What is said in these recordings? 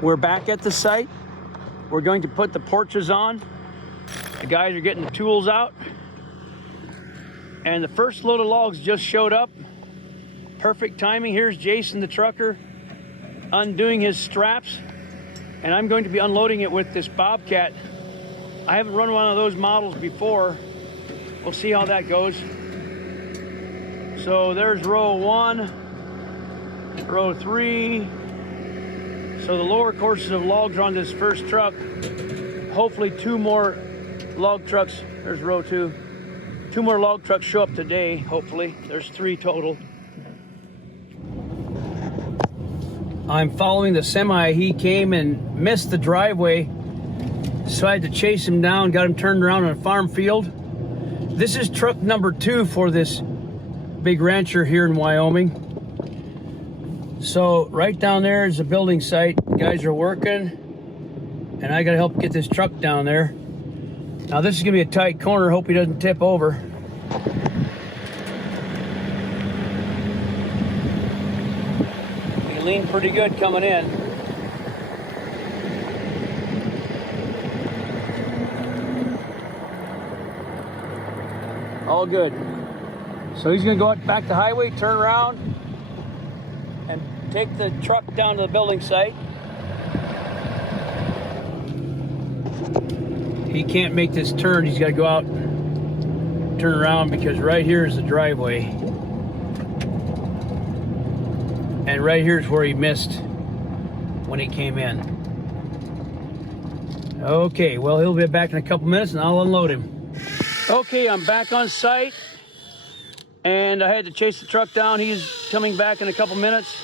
We're back at the site. We're going to put the porches on. The guys are getting the tools out. And the first load of logs just showed up. Perfect timing. Here's Jason, the trucker, undoing his straps. And I'm going to be unloading it with this Bobcat. I haven't run one of those models before. We'll see how that goes. So there's row 1, row 3. So the lower courses of logs are on this first truck. Hopefully 2 more log trucks. There's row 2. 2 more log trucks show up today, hopefully. There's 3 total. I'm following the semi. He came and missed the driveway, so I had to chase him down, got him turned around on a farm field. This is truck number 2 for this big rancher here in Wyoming. So right down there is the building site. The guys are working, and I gotta help get this truck down there. Now this is gonna be a tight corner. Hope he doesn't tip over. He leaned pretty good coming in. All good. So he's gonna go out back the highway, turn around, and take the truck down to the building site. He can't make this turn. He's got to go out, turn around, because right here is the driveway. And right here is where he missed when he came in. Okay, well, he'll be back in a couple minutes and I'll unload him. Okay, I'm back on site. And I had to chase the truck down. He's coming back in a couple minutes.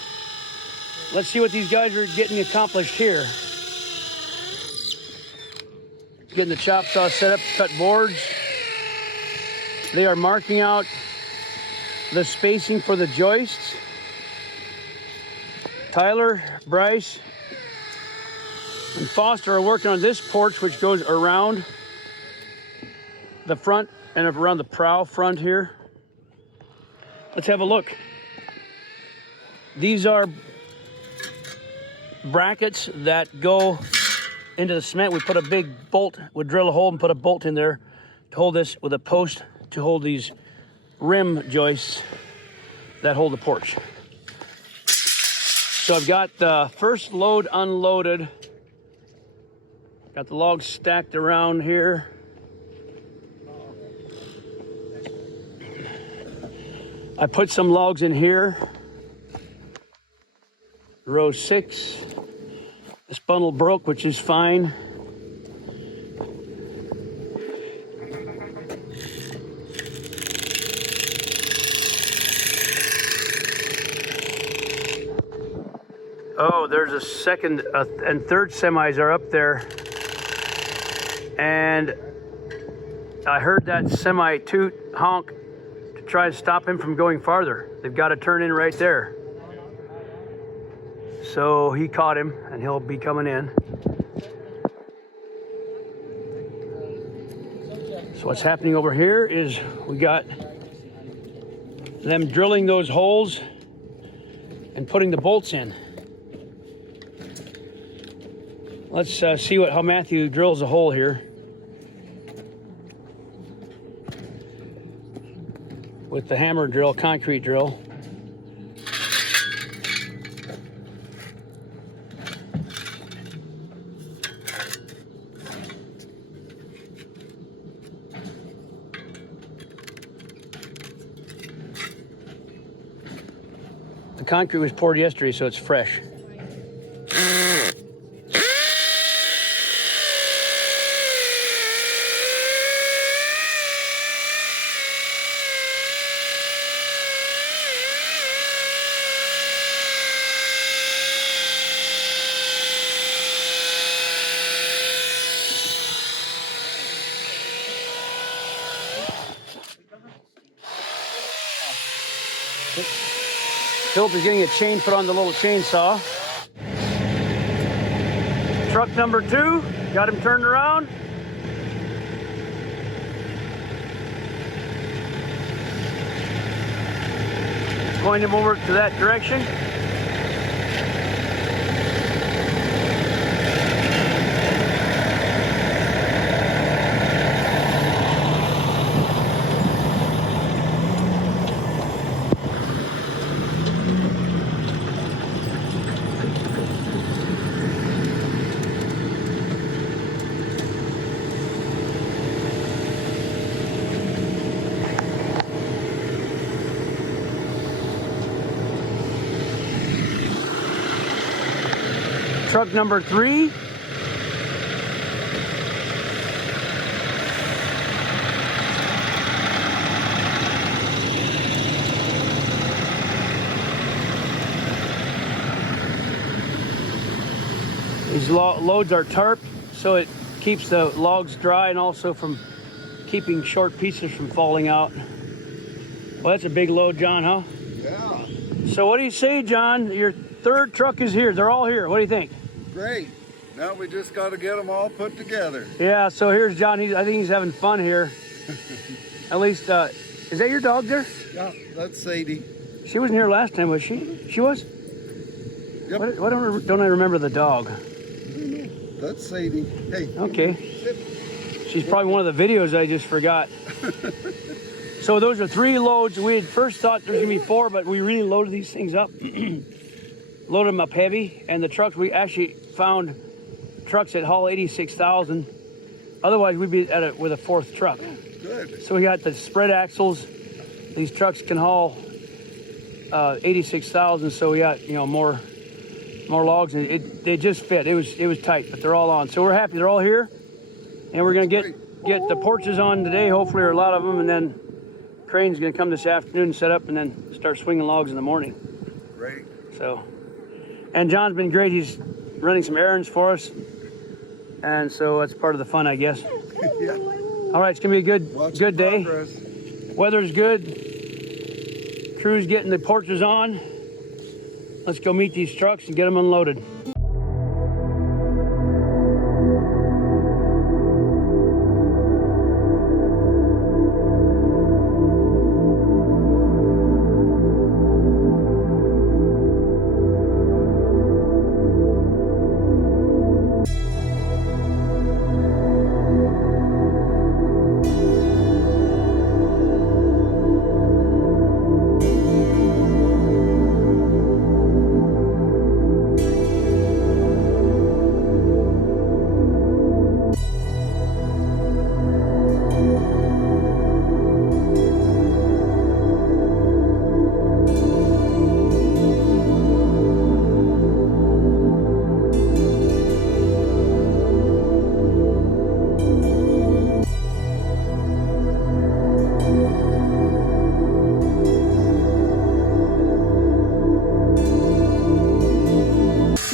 Let's see what these guys are getting accomplished here. Getting the chop saw set up to cut boards. They are marking out the spacing for the joists. Tyler, Bryce, and Foster are working on this porch, which goes around the front and around the prow front here. Let's have a look. These are brackets that go into the cement. We put a big bolt, we drill a hole and put a bolt in there to hold this, with a post to hold these rim joists that hold the porch. So I've got the first load unloaded. Got the logs stacked around here. I put some logs in here. Row 6. This bundle broke, which is fine. Oh, there's a second and third semis are up there. And I heard that semi toot honk to try to stop him from going farther. They've got to turn in right there. So he caught him and he'll be coming in. So what's happening over here is we got them drilling those holes and putting the bolts in. Let's see how Matthew drills a hole here. With the hammer drill, concrete drill. The concrete was poured yesterday, so it's fresh. Philip is getting a chain put on the little chainsaw. Truck number 2, got him turned around. point him over to that direction. Truck number 3. These loads are tarp, so it keeps the logs dry and also from keeping short pieces from falling out. Well, that's a big load, John, huh? Yeah. So what do you say, John? Your third truck is here. They're all here. What do you think? Great. Now we just got to get them all put together. Yeah, so here's John. I think he's having fun here. At least, is that your dog there? Yeah, that's Sadie. She wasn't here last time, was she? She was? Yep. Why don't I remember the dog? That's Sadie. Hey. Okay. Sit. She's probably one of the videos I just forgot. So those are 3 loads. We had first thought there's gonna be 4, but we really loaded these things up. Loaded them up heavy, and the trucks, we actually found trucks that haul 86,000. Otherwise, we'd be at it with a 4th truck. Good. So we got the spread axles. These trucks can haul 86,000. So we got more logs, and they just fit. It was tight, but they're all on. So we're happy they're all here, and we're gonna get the porches on today, hopefully, or a lot of them, and then Crane's gonna come this afternoon and set up, and then start swinging logs in the morning. Great. So, and John's been great. He's running some errands for us, and so that's part of the fun, I guess. Yeah. All right, it's gonna be a good day. Progress. Weather's good. Crew's getting the porches on. Let's go meet these trucks and get them unloaded.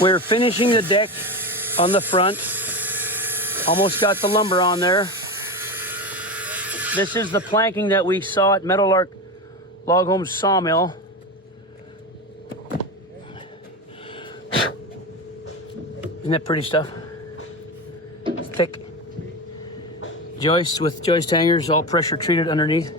We're finishing the deck on the front. Almost got the lumber on there. This is the planking that we saw at Meadowlark Log Home Sawmill. Isn't that pretty stuff? It's thick. Joists with joist hangers, all pressure treated underneath.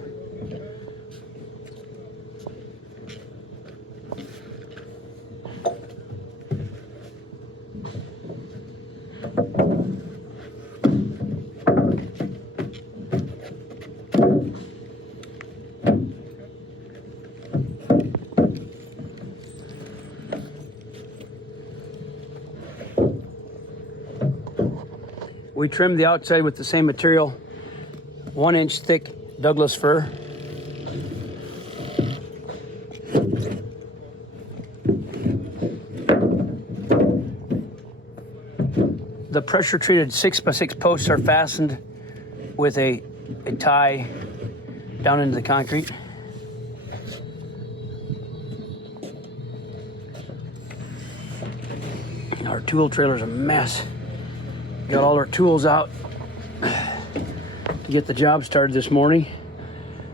We trimmed the outside with the same material, 1 inch thick Douglas fir. The pressure treated 6x6 posts are fastened with a tie down into the concrete. Our tool trailer's a mess. Got all our tools out to get the job started this morning.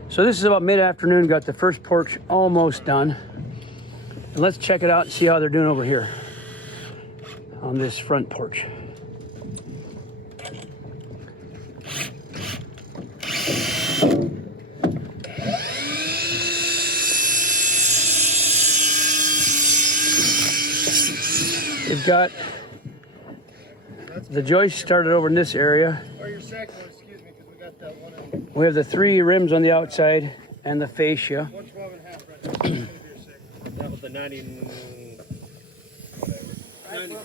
So this is about mid-afternoon, got the first porch almost done. And let's check it out and see how they're doing over here on this front porch. We've got the joist started over in this area. Or your second one, excuse me, because we got that one in. We have the 3 rims on the outside and the fascia. 112.5 right now. That's gonna be your second. That was the 90. Whatever.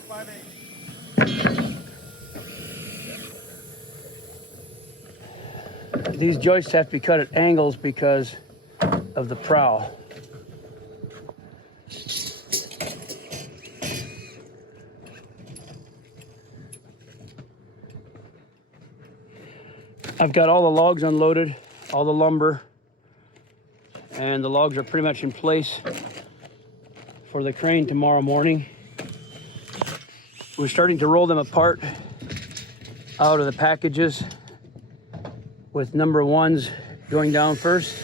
5'8". These joists have to be cut at angles because of the prow. I've got all the logs unloaded, all the lumber, and the logs are pretty much in place for the crane tomorrow morning. We're starting to roll them apart out of the packages, with number 1s going down first.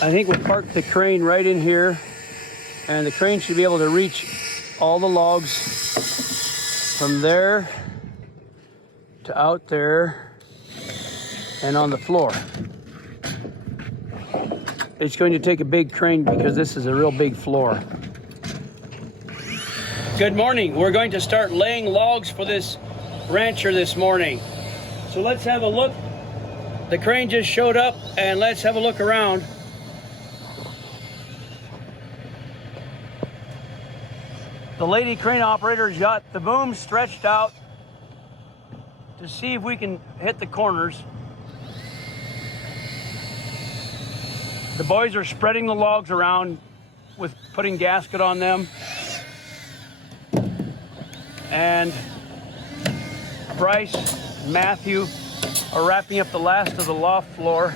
I think we'll park the crane right in here, and the crane should be able to reach all the logs from there to out there and on the floor. It's going to take a big crane because this is a real big floor. Good morning. We're going to start laying logs for this rancher this morning. So let's have a look. The crane just showed up, and let's have a look around. The lady crane operator's got the boom stretched out to see if we can hit the corners. The boys are spreading the logs around with putting gasket on them. And Bryce, Matthew are wrapping up the last of the loft floor.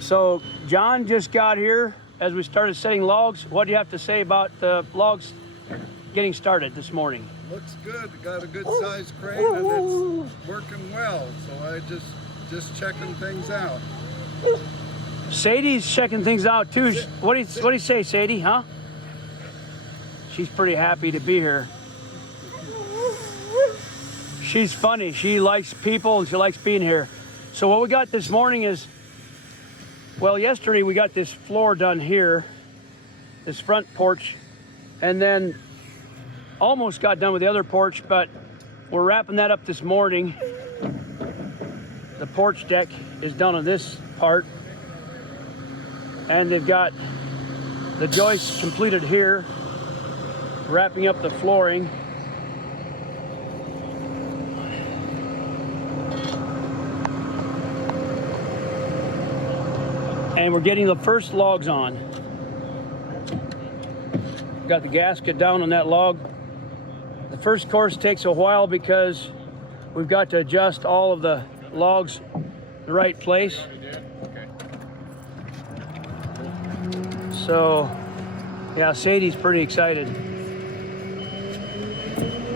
So John just got here as we started setting logs. What do you have to say about the logs getting started this morning? Looks good. Got a good sized crane and it's working well. So I just checking things out. Sadie's checking things out too. What do you say, Sadie? Huh? She's pretty happy to be here. She's funny. She likes people and she likes being here. So what we got this morning is, well, yesterday we got this floor done here, this front porch, and then almost got done with the other porch, but we're wrapping that up this morning. The porch deck is done on this part, and they've got the joists completed here, wrapping up the flooring. And we're getting the first logs on. Got the gasket down on that log. The first course takes a while because we've got to adjust all of the logs in the right place. So, yeah, Sadie's pretty excited.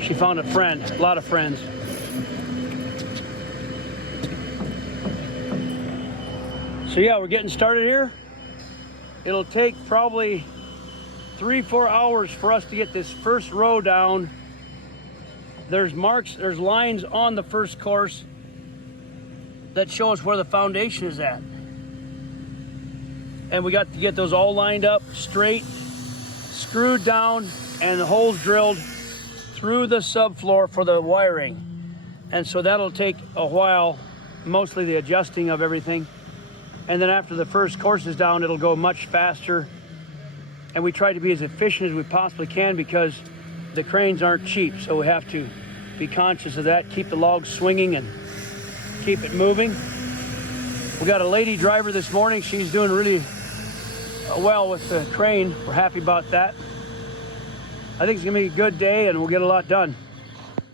She found a friend, a lot of friends. So yeah, we're getting started here. It'll take probably 3-4 hours for us to get this first row down. There's marks, there's lines on the first course that show us where the foundation is at. And we got to get those all lined up straight, screwed down, and the holes drilled through the subfloor for the wiring. And so that'll take a while, mostly the adjusting of everything. And then after the first course is down, it'll go much faster. And we try to be as efficient as we possibly can because the cranes aren't cheap. So we have to be conscious of that, keep the logs swinging and keep it moving. We got a lady driver this morning. She's doing really well with the crane. We're happy about that. I think it's gonna be a good day and we'll get a lot done.